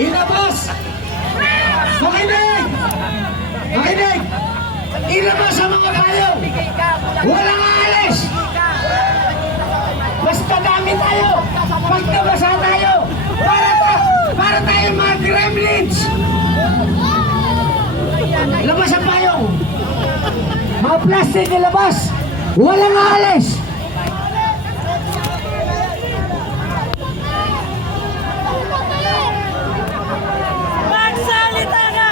Ilabas! Makinig! Makinig! Ilabas ang mga payong! Walang aalis! Basta dami tayo! Pagtabasa tayo! Para tayo mga gremlins! Labas ang payong! Mga plastic ilabas! Walang aalis! Magsalita ka!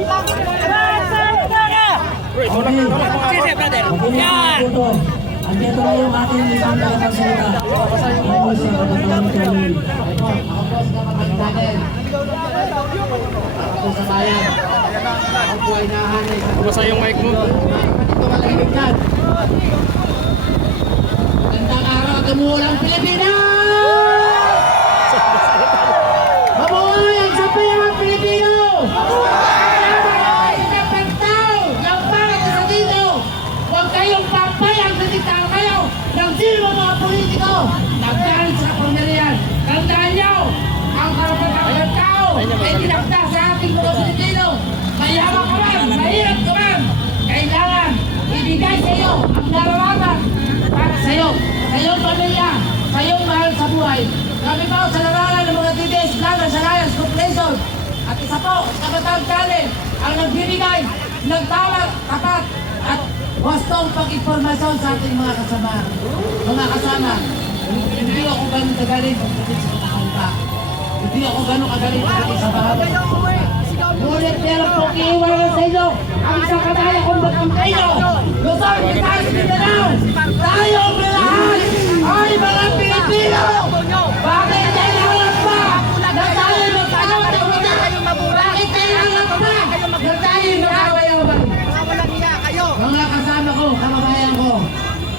Magsalita ka! Sige, brother. Yan! Andito na yung ating isang tagapagsalita. Ayos sa katatang Khalil. Ako sa bayan. Ako ay nahanay. Basa yung mic mo. Ito malahimik yan. Magandang araw, kamulang Pilipinas! Mabuhay ang sabayang Pilipino! Mabuhay ang pagtaw ng para sa dito! Huwag kayong papayang nagtitang kayo ng sino mga politiko! Nagdaan sa pamilyan! Tandaan nyo! Ang karapatan ng tao ay tinakda sa ating mga Pilipino! Mayaman ka man! Mahirap ka man! Kailangan ibigay sa iyo ang nararapat para sa iyo, sa iyong pamilya, sa iyong mahal sa buhay. Kami po sa nararan ng mga DDS Vloggers Alliance Corporation at isa po sa Kabatang Kali ang nagbibigay ng tama, tapat at wastong pag-informasyon sa ating mga kasama. Mga kasama, hindi ako ganun kagaling pagdating sa nakaupa. Hindi ako ganun kagaling pagdating sa bahay. Ngunit meron po iiwanan sa inyo ang isang kataya kung batang kayo. Luzon, Visayas, Mindanao, tayong lahat ay mga Pilipino. Bakit kailangan pa na tayo magtanong ng una? Bakit kailangan pa na tayo mag-away-away? Mga kasama ko, kababayan ko,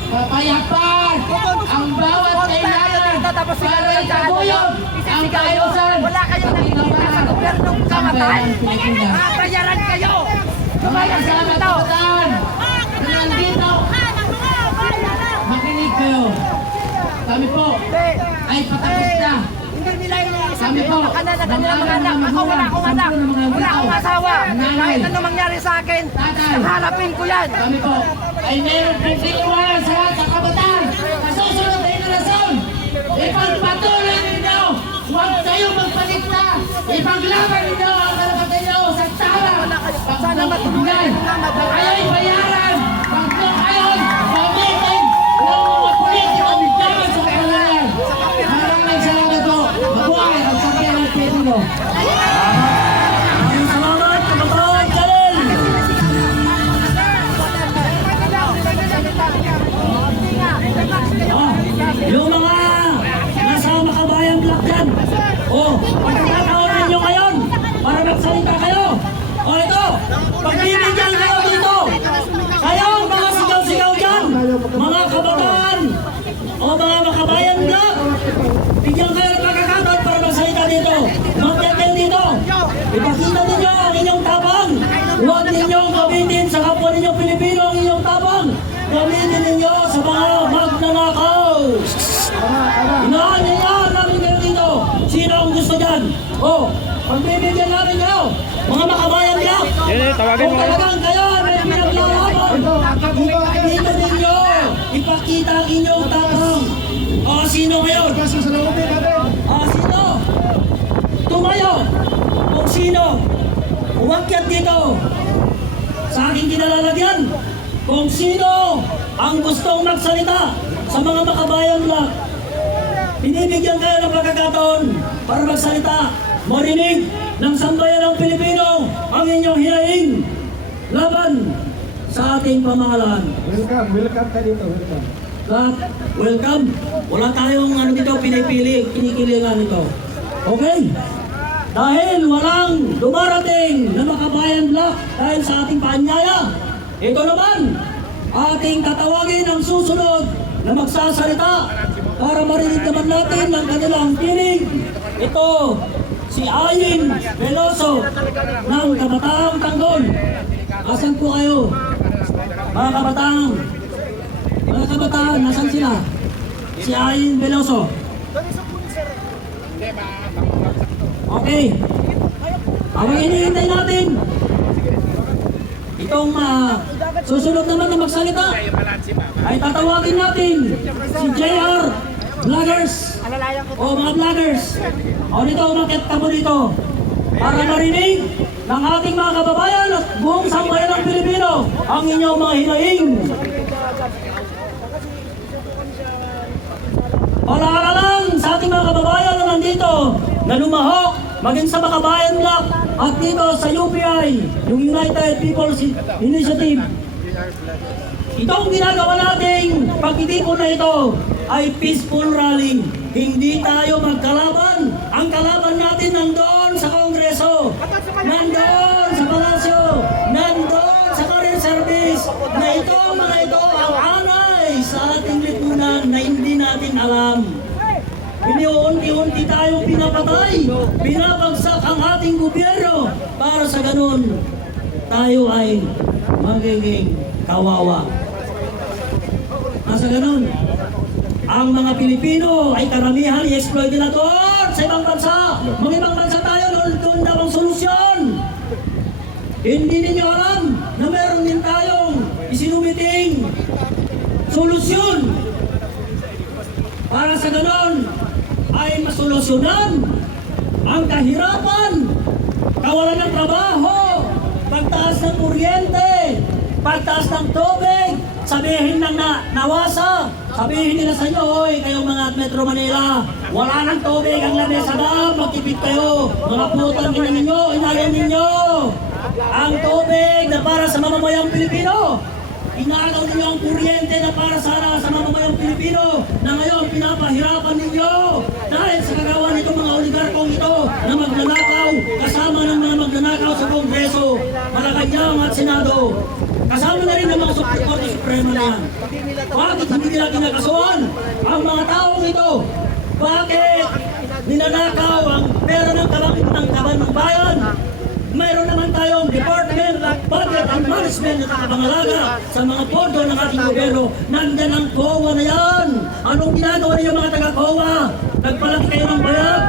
papayapan ang bawat kailangan para itaguyod ang kaayusan. Wala kayong nakikita sa gobyernong kamatayan. Bayaran kayo. Mga kasama kabataan na nandito, makinig kayo. Kami po ay patapos na. Hindi nila iniisip Kami po, yung makanan na kanilang mga anak. Ako wala akong anak. Wala akong asawa. Kahit ano mangyari sa akin, harapin ko yan. Kami po ay meron pagsikiwanan sa lahat ng kabataan na susunod na henerasyon. Ipagpatuloy ninyo, huwag kayong magpaligta. Ipaglaban ninyo ang karapatan ninyo sa tama. Sana matulungan. Kayo'y bayaran. Pag kayo'y gamitin ng mga politiko bigyan sa kanilang. Maraming salamat po. Mabuhay ang sabihan ng Pilipino. Maraming salamat, kabatang Khalil. Yung mga nasa Makabayan Block dyan. Pagkakataon ninyo ngayon para magsalita kayo. Ito, pagbibigyan kayo dito. Kayo, mga sigaw-sigaw dyan, mga kabataan o mga Makabayan Block, bigyan kayo ng pagkakataon para magsalita dito. Mag-attend dito. Ipakita ninyo ang inyong tabang. Huwag ninyong gamitin sa kapwa ninyong Pilipino ang inyong tabang. Gamitin ninyo sa mga magnanakaw. Inahan niya namin kayo dito. Sino ang gusto dyan? Pagbibigyan namin kayo. Mga Makabayan Block. Tawagin Kung mo. talagang kayo may pinaglalaban, ipakita ninyo. Ipakita ang inyong tabang. Sino ngayon? Sino? Tumayo. Kung sino? Umakyat dito. Sa aking kinalalagyan. Kung sino ang gustong magsalita sa mga Makabayan Block, binibigyan kayo ng pagkakataon para magsalita, marinig ng sambayan ng Pilipino ang inyong hinaing laban sa ating pamahalaan. Welcome ka dito, welcome. Welcome. Wala tayong dito pinipili, kinikilingan ito. Okay? Dahil walang dumarating na Makabayan Block dahil sa ating paanyaya, ito naman, ating tatawagin ang susunod na magsasalita para marinig naman natin ang kanilang tinig. Ito, si Ayin Veloso ng Kabataang Tanggol. Asan po kayo? Mga kabataan, nasan sila? Si Ayin Veloso. Okay. Ang hinihintay natin, itong susunod naman na magsalita, ay tatawagin natin si JR Vloggers o mga vloggers. O dito, umakit ka mo dito para marinig ng ating mga kababayan at buong sambayan ng Pilipino ang inyong mga hinaing. Paalala lang sa ating mga kababayan na nandito na lumahok maging sa Makabayan Block at dito sa UPI, yung United People's Initiative. Itong ginagawa nating pagtitipon na ito ay peaceful rally. Hindi tayo magkalaban. Ang kalaban natin nandoon sa Kongreso, nandoon sa Palasyo, nandoon sa Career Service, na ito mga ito ang anay sa ating lipunan na hindi natin alam. Iniunti-unti tayong pinapatay, pinabagsak ang ating gobyerno para sa ganun tayo ay magiging kawawa. Nasa ganun, ang mga Pilipino ay karamihan i-exploit nila doon sa ibang bansa. Mga ibang bansa tayo, doon daw ang solusyon. Hindi ninyo alam na meron din tayong isinumiting solusyon para sa ganun ay masolusyonan ang kahirapan, kawalan ng trabaho, pagtaas ng kuryente, pagtaas ng tubig, sabihin ng nawasa, sabihin nila sa inyo, hoy, kayong mga Metro Manila, wala ng tubig ang lamesa dam, magtipid kayo, mga putang ina ninyo, inayan ninyo, ang tubig na para sa mamamayang Pilipino, inagaw ninyo ang kuryente na para sana sa mamamayang Pilipino na ngayon pinapahirapan ninyo dahil sa kagawa nito mga oligarkong ito na magnanakaw kasama ng mga magnanakaw sa Kongreso, Malacanang at Senado. Kasama na rin ang mga Korte Suprema na yan. Bakit hindi nila kinakasuhan ang mga taong ito? Bakit ninanakaw ang pera ng kaban ng bayan? Mayroon naman tayong Department of Budget and Management na nakapangalaga sa mga pondo ng ating gobyerno. Nandyan ang COA na yan. Anong ginagawa niyo mga taga-COA? Nagpalaki kayo ng bayad?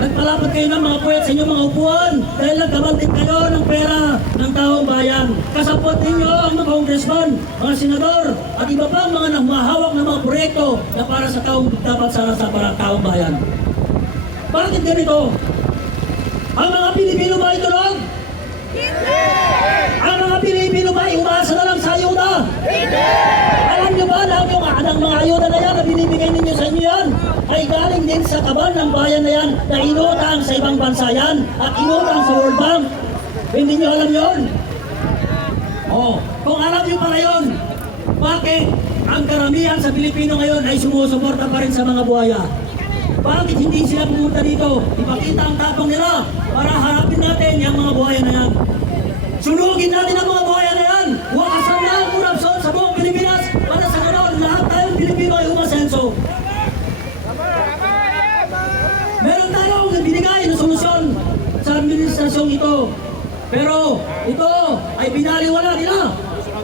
Nagpalapad kayo ng mga puwet sa inyong mga upuan dahil nagkabal din kayo ng pera ng taong bayan. Kasapot ninyo ang mga congressman, mga senador at iba pang mga namahawak ng mga proyekto na para sa taong dapat sana sa para taong bayan. Bakit ganito? Ang mga Pilipino ba ay tulog? Hindi! Ang mga Pilipino ba ay umasa na lang sa ayuda? Hindi! Alam nyo ba na ang mga ayuda na yan na binibigay ninyo sa inyo yan ay galing din sa kaban ng bayan na yan na inutang sa ibang bansa yan at inutang sa World Bank? Hindi nyo alam yun? Kung alam nyo pala yun, bakit ang karamihan sa Pilipino ngayon ay sumusuporta pa rin sa mga buhaya? Bakit hindi sila pumunta dito? Ipakita ang tapang nila para harapin natin yung mga buhaya na yan. Sunugin natin ang mga buhaya na yan. Wakasan na ang korupsyon sa buong Pilipinas para sa ganon lahat tayong Pilipino ay umasenso. Meron tayong binigay na solusyon sa administrasyong ito. Pero ito ay binaliwala nila.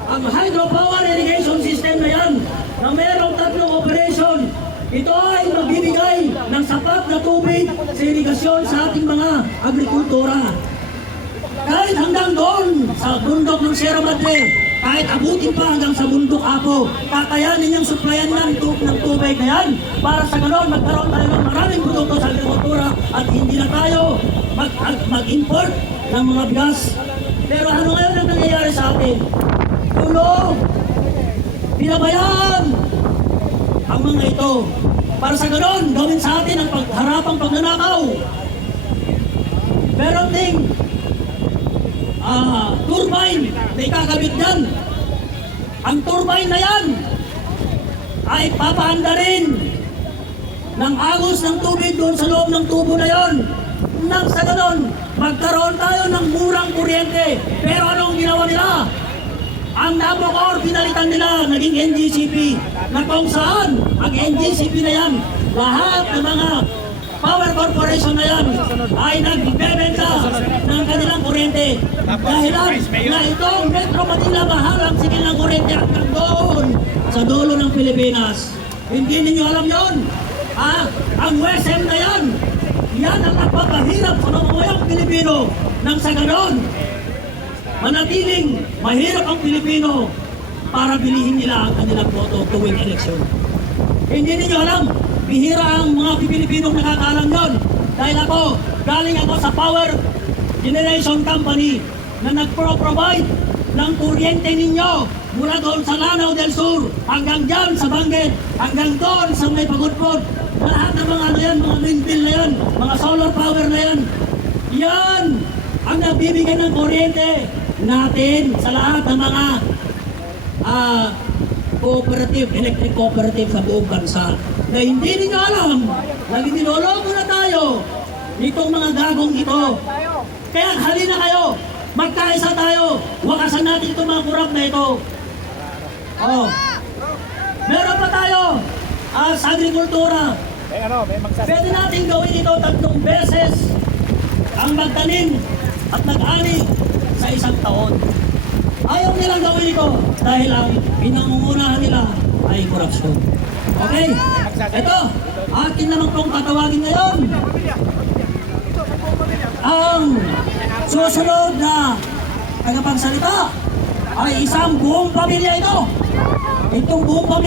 Ang hydropower irrigation system na yan na merong 3 operation. Ito ay magbibigay ng sapat na tubig sa irigasyon sa ating mga agrikultura. Kahit hanggang doon sa bundok ng Sierra Madre, kahit abutin pa hanggang sa bundok Apo, kakayanin niyang supplyan ng tubig na yan para sa ganon magkaroon tayo ng maraming produkto sa agrikultura at hindi na tayo mag-import ng mga bigas. Pero ano ngayon ang nangyayari sa atin? Tulong! Pinabayaan! Ang mga ito, para sa ganon, gawin sa atin ang pagharapang pagnanakaw. Meron ding turbine na ikakabit dyan. Ang turbine na yan ay papaanda rin ng agos ng tubig doon sa loob ng tubo na yon. Nang sa ganon, magkaroon tayo ng murang kuryente. Pero anong ginawa nila? Ang Nabocor, pinalitan nila, naging NGCP, na kung saan ang NGCP na yan, lahat ng mga power corporation na yan ay nagbebenta ng kanilang kuryente. Dahilan na itong Metro Manila mahalang sige ng kuryente hanggang doon sa dulo ng Pilipinas. Hindi ninyo alam yon. ang WSM na yan, yan ang nagpapahirap sa mamamayang Pilipino nang sa ganon, manatiling mahirap ang Pilipino para bilihin nila ang kanilang boto tuwing eleksyon. Hindi ninyo alam, bihira ang mga Pilipinong nakakaalam yun. Dahil ako, galing ako sa Power Generation Company na nagpro-provide ng kuryente ninyo mula doon sa Lanao del Sur hanggang dyan sa Banggit, hanggang doon sa may Pagudpod. Lahat ng mga ano yan, mga windmill na yan, mga solar power na yan. Yan ang nagbibigay ng kuryente natin sa lahat ng mga cooperative, electric cooperative sa buong bansa. Na hindi ninyo alam, lagi niloloko na tayo nitong mga gagong ito. Kaya halina kayo, magkaisa tayo, wakasan natin itong mga kurap na ito. Oh. Meron pa tayo sa agrikultura. Pwede natin gawin ito 3 beses ang magtanim at mag-ani sa isang taon. Ayaw nilang gawin ito dahil ang pinangungunahan nila ay korupsyon. Okay? Ito, akin naman pong tatawagin ngayon. Ang susunod na tagapagsalita ay isang buong pamilya ito. Itong buong pamilya.